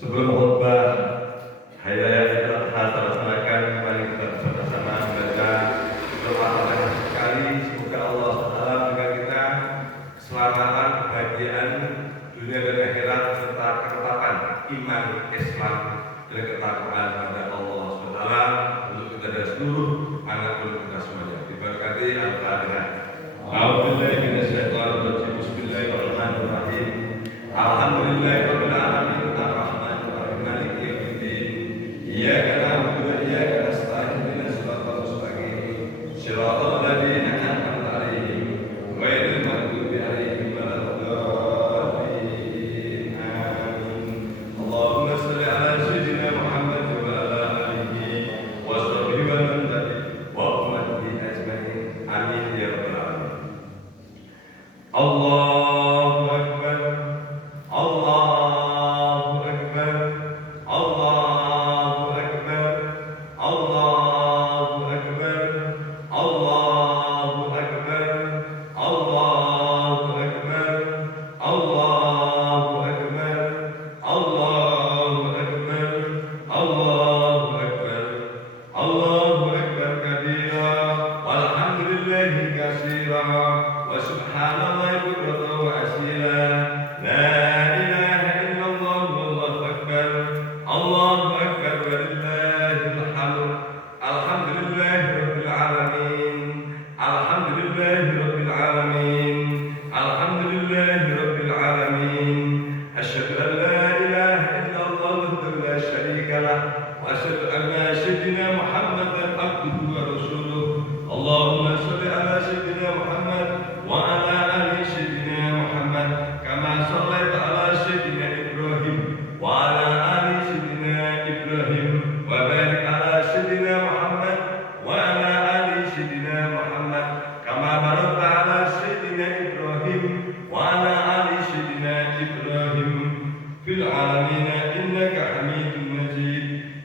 Sebelum khutbah Hari Raya Idul Adha terlaksanakan, mari kita bersama-sama membaca doa yang sekali. Semoga Allah Taala memberikan kita keselamatan, kebahagiaan dunia dan akhirat serta ketetapan iman Islam dan ketakwaan pada Allah SWT untuk kita dan seluruh anak cucu kita semuanya. Diberkati Al-Fatihah. A'udzubillahi minasyaitonir rajim. Bismillahirrahmanirrahim. Alhamdulillahirabbil alamin. Iyyaka na'budu wa iyyaka nasta'in. Ihdinas siratal mustaqim. Shiratal ladzina an'amta 'alaihim ghairil maghdubi 'alaihim waladdallin. Amin. Allahumma shalli 'ala sayyidina Muhammad wa 'ala alihi wa sahbihi wa man tabi'ahum wa ummatihi ajma'in. Amin ya rabbal alamin. Allahu akbar. Allahu akbar. Allahu akbar. Allahu akbar. Allahu akbar. Allahu akbar. Allahu akbar. Allahu akbar. Allahu akbar. Allahu akbar kabira walhamdulillahi katsira wa subhanallahi bukratan wa asila. La ilaha illallah wallahu akbar. Allahu akbar walillahil hamd. Alhamdulillahi rabbil alamin. Alhamdulillahi rabbil alamin. Alhamdulillahi rabbil alamin. Asyhadu an la ilaha illallah wahdahu la syarika lah wa asyhadu anna sayyidina Muhammadan abduhu wa rasuluh. Allahumma shalli ala sayyidina Muhammad wa ala ali sayyidina Muhammad kama shallaita ala sayyidina Ibrahim wa ala ali sayyidina Ibrahim wa barik ala sayyidina Muhammad wa ala ali sayyidina Muhammad kama barakta ala sayyidina Ibrahim wa ala ali sayyidina Ibrahim fil alamin innaka Hamidum Majid.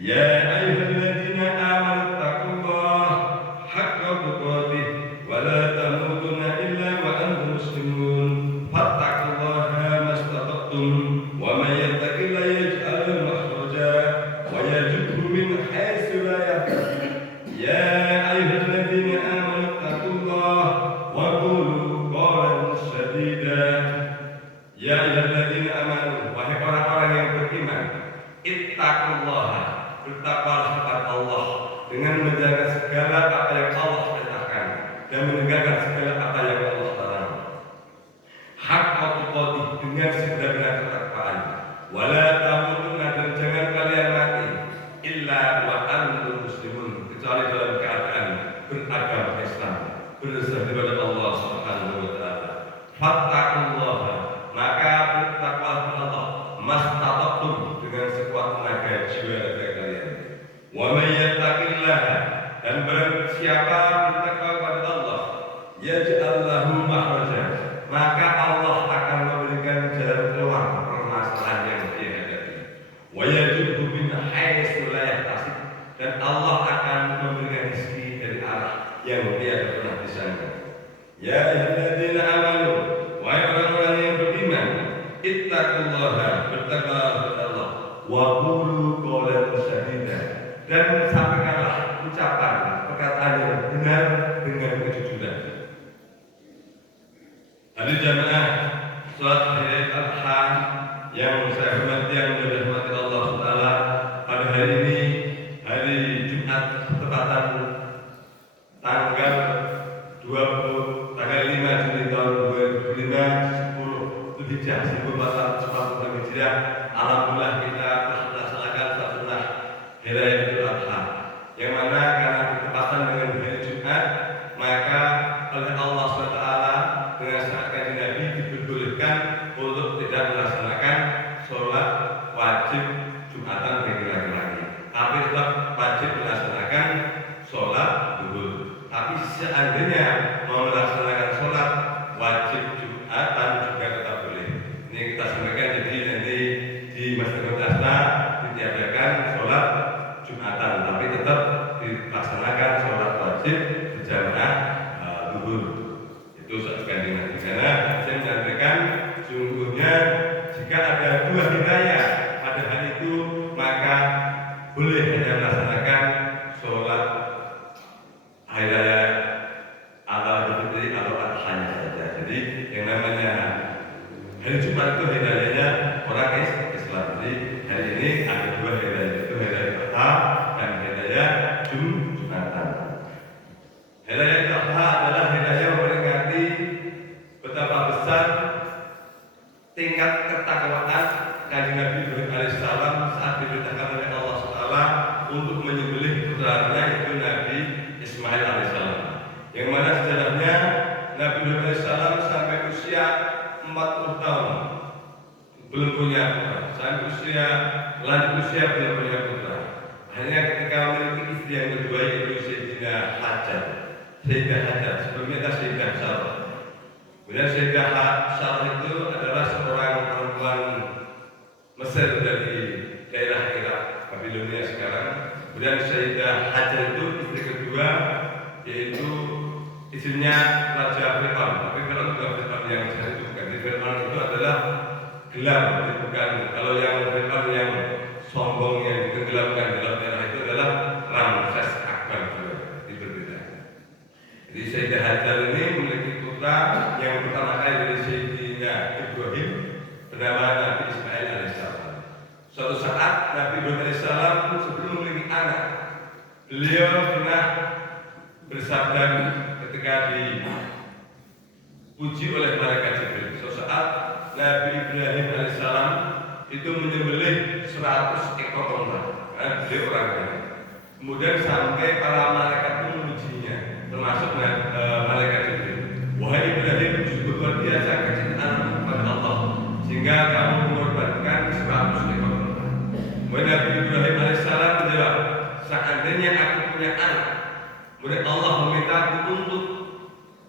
Ya ayyuhalladzina amanu taqullaha haqqa tuqatih wa la tamutunna illa wa antum muslimun. Fattaqullaha mastata'tum wa may yattaqillaha yaj'al lahu makhraja wa yarzuqhu min haitsu la yahtasib. Ya ayyuhalladzina amanu taqullaha wa qulu qawlan sadida. Ya ayyuhalladzina amanu, wahai orang-orang yang beriman, ittaqullaha, bertakwalah kepada Allah dengan menjaga segala apa yang Allah perintahkan dan menegakkan segala apa yang Allah larang. Haqqa tuqatih, dengan sebenar-benar ketakwaan. Wala tamutunna, dan jangan kalian mati illa wa antum muslimun, kecuali dalam keadaan beragama Islam, bersandar kepada Allah Subhanahu wa taala. Fattaqullaha, maka bertakwalah kepada Allah mastata'tum, dengan sekuat tenaga jiwa raga kalian. Wa may yattaqillaha, dan barang siapa bertakwa kepada Allah, yaj'al lahu makhraja, maka Allah akan memberikan jalan keluar permasalahan yang dia hadapi. Wa yarzuqhu min haitsu la yahtasib, dan Allah akan memberikan rezeki dari arah yang dia tidak pernah disangka. Ya ayyuhalladzina amanu, wahai orang-orang yang beriman, ittaqullaha, bertakwalah kepada Allah, wa qulu qawlan sadida, dan sampaikanlah ucapan perkataan yang benar dengan kejujuran. Hadirin jamaah salat Hari Adha yang saya hormati, yang dirahmati Allah Taala, pada hari ini hari Jumat tepatan tanggal 5 Juni tahun 2005, 10 Dzulhijjah 1446 Hijriah. Alhamdulillah kita telah melaksanakan salat sunnah Hari Raya Idul Adha, yang mana karena bertepatan dengan hari Jumat, maka oleh Allah SWT dengan saat Kanjeng Nabi diperbolehkan untuk tidak melaksanakan sholat wajib Jumatan bagi laki-laki, tapi tetap wajib melaksanakan sholat zuhur. Tapi seandainya mau melaksanakan sholat wajib Jumatan juga tetap boleh. Ini kita sampaikan, jadi nanti di Masjid Asna ditiadakan sholat Jumatan, tapi tetap dilaksanakan sholat wajib berjamaah zuhur. Itu sekali lagi, karena saya menyampaikan sungguhnya jika ada dua hidayah pada hari itu, Jadi hari ini ada dua hari raya, yaitu hari raya Adha dan hari raya Jumatan. Hari raya Adha adalah hari raya yang memperingati betapa besar tingkat ketakwaan Kanjeng Nabi Ibrahim alaihissalam saat diperintahkan oleh Allah SWT untuk menyembelih putranya yaitu Nabi Ismail alaihissalam. Yang mana sejarahnya Nabi Ibrahim alaihissalam sampai usia 40 tahun belum punya putra, sampai lanjut usia belum punya putra. Hanya ketika memiliki istri yang kedua yaitu Sayyidina Hajar, sebelumnya ada Sayyidah Sarah. Kemudian Sayyidah Sarah itu adalah seorang perempuan Mesir dari daerah Irak, Babilonia sekarang. Kemudian Sayyidah Hajar itu istri kedua yaitu istrinya Raja Fir'aun. Tapi Fir'aun bukan Fir'aun yang jahat itu bukan. Fir'aun itu adalah gelap, bukan. Kalau yang Fir'aun yang sombong yang ditenggelamkan dalam daerah itu adalah Ramses Akbar juga. Itu berbeda. Jadi Sayyidah Hajar ini memiliki putra yang pertama kali dari Sayyidina Ibrahim bernama Nabi Ismail alaihissalam. Suatu saat Nabi Ibrahim alaihissalam sebelum memiliki anak, beliau pernah bersabda ketika dipuji oleh malaikat Jibril. Suatu saat Nabi Ibrahim alaihissalam itu menyembelih 100 ekor unta karena beliau orang kaya. Kemudian sampai para malaikat itu memujinya, termasuk malaikat Jibril. Wahai Ibrahim, sungguh luar biasa kecintaanmu kepada Allah sehingga kamu mengorbankan 100 ekor unta. Kemudian Nabi Ibrahim alaihissalam menjawab, seandainya aku punya anak, kemudian Allah meminta aku untuk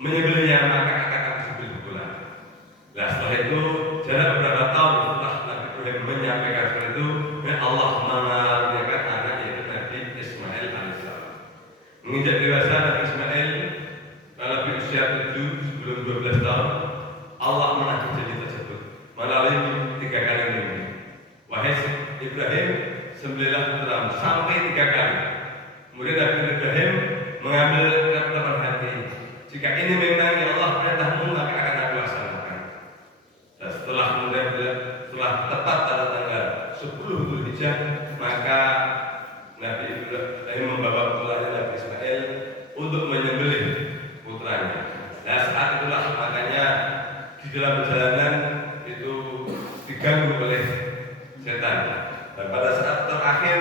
menyembelihnya, maka akan aku sembelih pula. Nah setelah itu jarak beberapa tahun setelah Nabi Ibrahim menyampaikan seperti itu, Allah mengaruniakan anak yaitu Nabi Ismail alaihissalam. Menginjak dewasa Nabi Ismail lebih usia 7 sebelum 12 tahun, Allah menagih janji tersebut melalui 3 kali mimpi. Wahai Ibrahim, sembelihlah putramu sampai 3 kali. Kemudian Nabi Ibrahim mengambil ketetapan hati, jika ini memang ya Allah perintahmu maka akan aku laksanakan. Dan setelah tepat pada tanggal 10 Dzulhijjah, maka Nabi Ibrahim membawa putranya Nabi Ismail untuk menyembelih putranya. Nah saat itulah makanya di dalam perjalanan itu diganggu oleh setan. Dan pada saat terakhir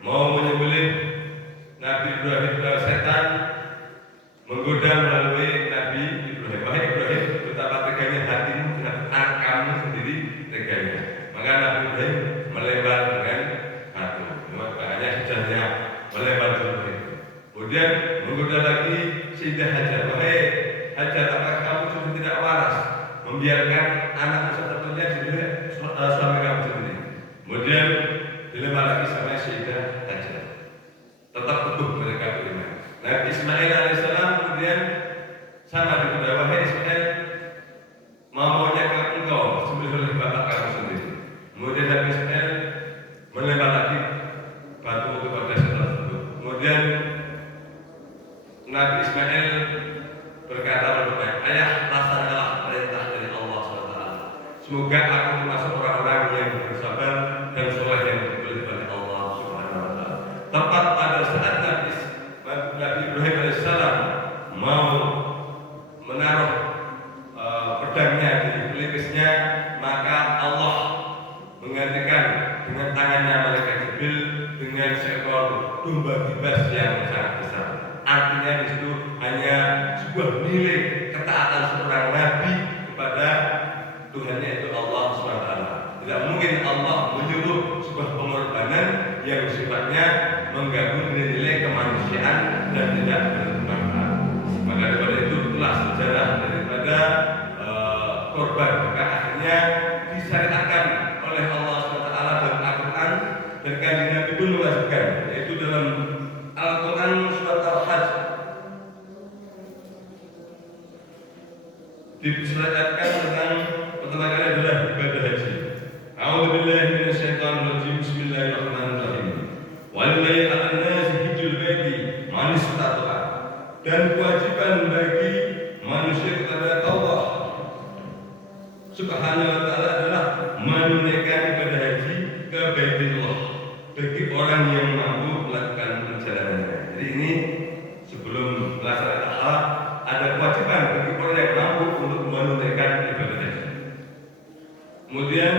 mau menyembelih Nabi Ibrahim, setan menggoda melalui Nabi Ibrahim. Wahai Ibrahim, betapa teganya hatimu terhadap kamu sendiri teganya. Maka Nabi Ibrahim melempar dengan batu. Makanya sejarahnya melempar batu. Kemudian menggoda lagi Sayyidah Hajar. Wahai Hajar, apakah kamu sudah tidak waras membiarkan anakmu satu-satunya sendiri suami kamu sendiri? Kemudian dilempar lagi sama Sayyidah Hajar. Tetap teguh mereka beriman. Nabi Ismail alaihissalam kemudian sama dengan wahai Ismail, maunya engkau sembelih oleh bapak kamu sendiri. Kemudian Nabi Ismail melempar lagi batu kepada setan tersebut. Kemudian Nabi Ismail berkata kepada ayah, laksanakanlah perintah dari Allah SWT. Semoga aku termasuk orang-orang yang bersabar dan soleh yang dipilih oleh Allah SWT. Tepat pada saat Nabi Ibrahim alaihissalam mau menaruh pedangnya di pelipisnya, maka Allah menggantikan dengan tangannya malaikat Jibril dengan seekor domba kibas yang sangat besar. Artinya di situ hanya sebuah nilai ketaatan seorang nabi kepada Tuhannya itu Allah SWT. Tidak mungkin Allah menyuruh sebuah pengorbanan yang sifatnya mengganggu nilai-nilai kemanusiaan dan tidak bermanfaat. Maka daripada itu itulah sejarah daripada korban. Maka akhirnya disyariatkan oleh Allah SWT dalam Al-Quran dan Kanjeng Nabi pun mewajibkan, yaitu dalam Al-Quran surat Al-Hajj disyariatkan tentang pertama kali adalah ibadah haji. A'udzubillahi minasyaitonirrajim. Bismillahirrahmanirrahim. Walillahi 'alan nasi hajjul baiti man istata'a. Dan kewajiban bagi manusia kepada Allah Subhanahu wa ta'ala adalah menunaikan ibadah haji orang yang mampu melakukan perjalanannya. Jadi ini sebelum melaksanakan salat ada kewajiban bagi orang yang mampu untuk menunaikan ibadah haji. Kemudian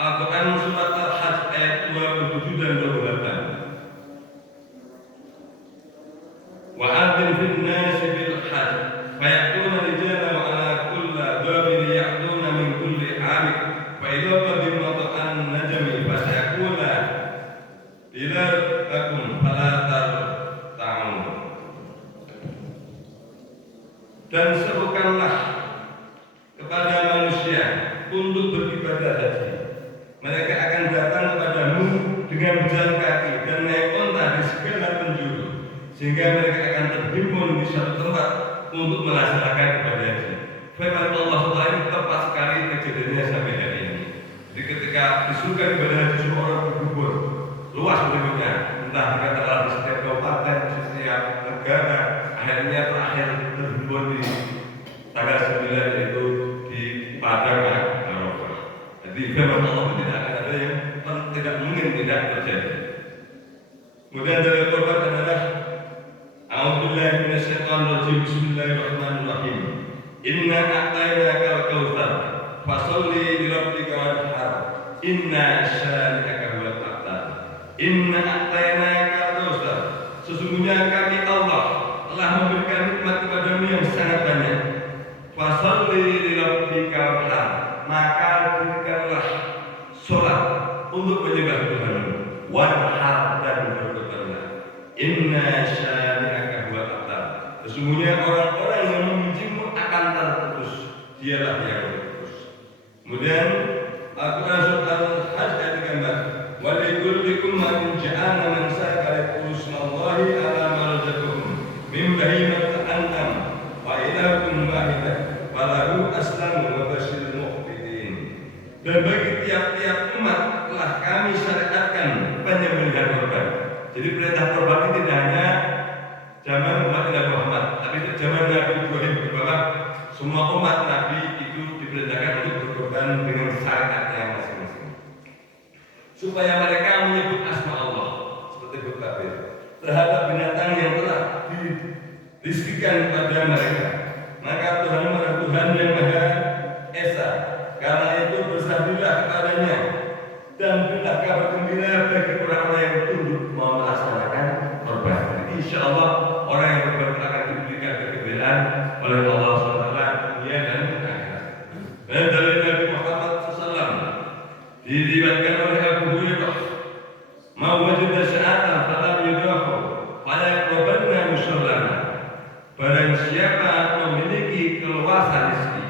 Al-Quran surat Al-Hajj ayat 27 dan 28. Wa'adzin fin nasi bil hajj fayatuna rijala wa ala kulli dhamir ya'tuna min kulli 'amik fa idza qadim mata'an najmi fa sayaqula ila akum fala ta'un. Dan serukanlah kepada manusia untuk beribadah haji. Mereka akan datang kepadamu dengan berjalan kaki dan naik onta di segala penjuru, sehingga mereka akan terhimpun di suatu tempat untuk melaksanakan ibadah haji. Firman Allah SWT ini tepat sekali kejadiannya sampai hari ini. Jadi ketika disuruhkan ibadah haji, semua orang berkumpul luas penduduknya, entah dikatakan di setiap kabupaten, di setiap negara, akhirnya terakhir terhimpun di tanggal 9 yaitu di Padang Arafah. Jadi firman Allah tidak akan ada yang tidak mungkin tidak terjadi. Kemudian dari korban adalah A'udzubillahi minasyaitonir rajim. Bismillahirrahmanirrahim. Inna a'tainaka al-kautsar fasholli li rabbika wanhar. Inna syani'aka huwal abtar. Inna a'tainaka al-kautsar. Sesungguhnya kami Allah telah memberikan nikmat kepadamu yang sangat banyak. Fasholli li rabbika wanhar. Maka dirikanlah sholat untuk menyembah Tuhanmu. Wanhar, dan berkorbanlah. Inna syani'aka huwal abtar. Sesungguhnya orang-orang yang membencimu akan terputus. Dialah yang terputus. Kemudian Al-Quran surat Al-Hajj ayat 34. Wa likulli ummatin ja'alna mansaka litusmallahi ala ma razaqahum min bahimatil an'am wa ilahukum wahidah falahu aslamu wa basyiril mukhbitin. Dan bagi tiap-tiap umat telah kami syariatkan penyembelihan korban. Jadi perintah korban ini tidak hanya zaman umat Nabi Muhammad, tapi zaman Nabi Ibrahim ke bawah, semua umat Nabi itu diperintahkan untuk berkorban dengan syariatnya masing-masing, supaya mereka menyebut asma Allah seperti berkabir terhadap binatang yang telah dirizkikan kepada mereka. Maka Tuhan adalah Tuhan yang Maha Esa. Karena itu bersabarlah kepadanya dan berilah kabar gembira bagi orang-orang yang tunduk mau melaksanakan korban. Jadi insya Allah orang yang berkorban akan diberikan kegembiraan oleh Allah SWT dunia dan akhirat. Dan dari Nabi Muhammad SAW diriwayatkan oleh Abu Hurairah, "Ma wajada sya'atan falam yudahu fala yaqrabanna musallana." Barang siapa memiliki keluasan rezeki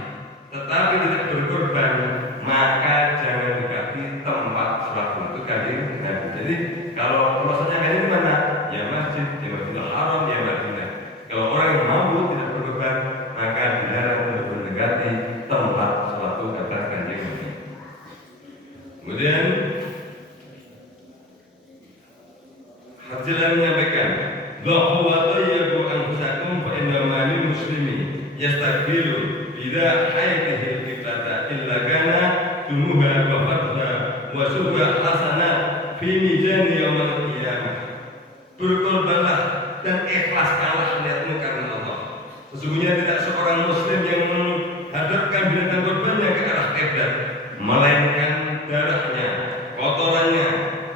tetapi tidak berkorban, maka jangan dekati tempat sholat. Itu kajian Nabi. Jadi kalau keluasannya kajian di mana? Ya masjid, ya Masjidil Haram, ya Madinah. Kalau orang yang mampu tidak berkorban, maka dilarang untuk mendekati tempat sholat. Kata kajian Nabi. Kemudian Hadirin menyampaikan, bahwa tayyibu anfusakum fa inna malil muslimi yastaqbilu idza hayatihi qiblata illa kana dumuha wa fadha wa subha hasanat fi mizan yaumil qiyamah. Berkorbanlah dan ikhlaskanlah niatmu karena Allah. Sesungguhnya tidak seorang muslim yang menghadapkan binatang korbannya ke arah kiblat, melainkan darahnya, kotorannya,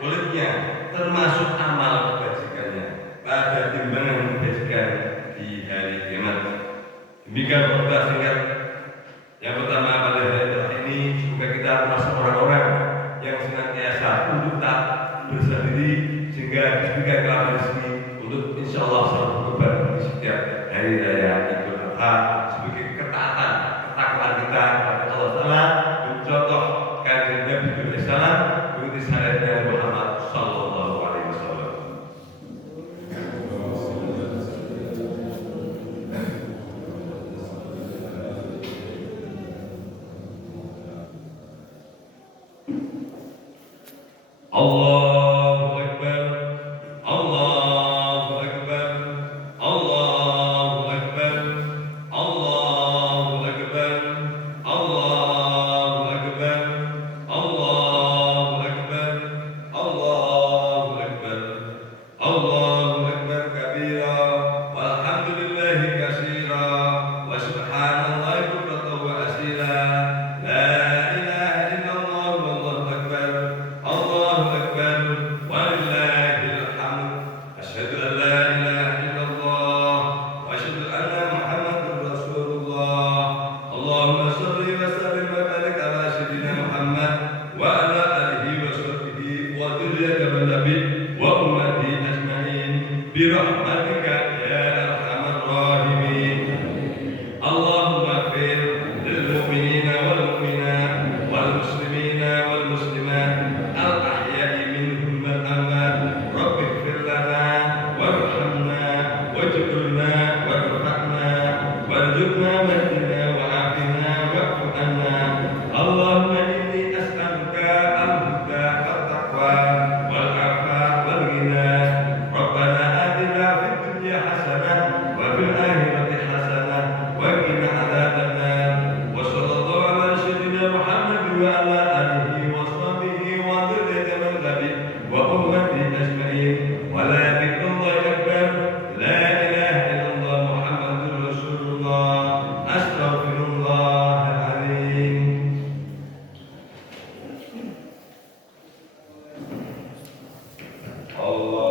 kulitnya, termasuk amal kebajikannya pada timbangan kebajikan di hari kiamat. Demikian khutbah singkat yang pertama pada hari ini, supaya kita termasuk orang-orang yang senantiasa untuk tak berserah diri sehingga diberikan kelapan rezeki untuk insya Allah selalu berkorban di setiap hari raya Idul Adha sebagai ketaatan kita kepada Allah Taala, mencontoh kajian Nabi Muhammad SAW mengikuti syariatnya Muhammad Sallallahu Alaihi Wasallam. Allahu Akbar, Allahu Akbar, Allahu Akbar, Allahu Akbar, Allahu Akbar, Allahu Akbar, Allahu Akbar. Allah